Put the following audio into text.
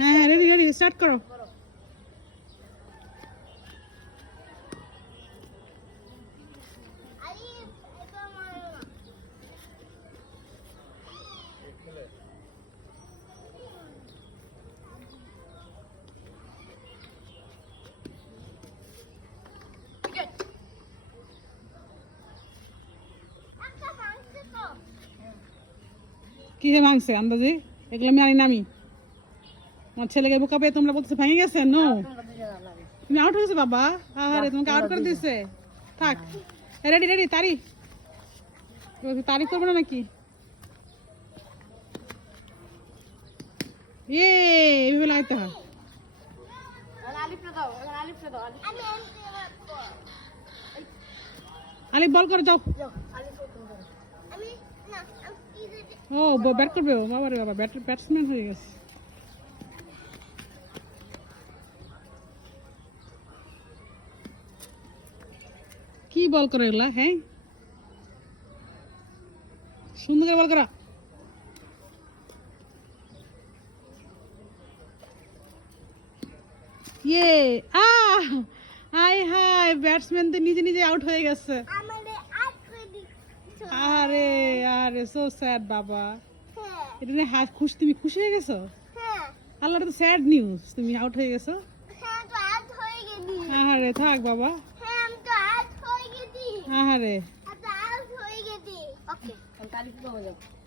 হ্যাঁ ready ready start করো। কি হে ভাঙছে আন্দাজে? এগুলো আমি আনি না। আমি আমার ছেলেকে বোকা পেয়ে তোমরা বলতেছে ভেঙে গেছে। নো, তুমি আউট হয়েছে বাবা। আরে তোমাকে আউট করে দিয়েছে। থাক, রেডি রেডি তারি তারি করবো না নাকি? এইভাবে লাগাইতে হয়। আলিফ বল করে যাও। ও ব্যাট করবে ও, বাবা রে বাবা, ব্যাটসম্যান হয়ে গেছে। কি বল করে এগুলা? হ্যাঁ সুন্দর করে বল করা। ইয়ে হাই হাই, ব্যাটসম্যান তো নিজে নিজে আউট হয়ে গেছে। আরে আরে সো স্যাড বাবা। এটা নিয়ে খুশি, তুমি খুশি হয়ে গেছো? আল্লাহ, এটা তো স্যাড নিউজ, তুমি আউট হয়ে গেছো। আরে থাক বাবা। আরে ওকে, কালি তো হয়ে যাবে।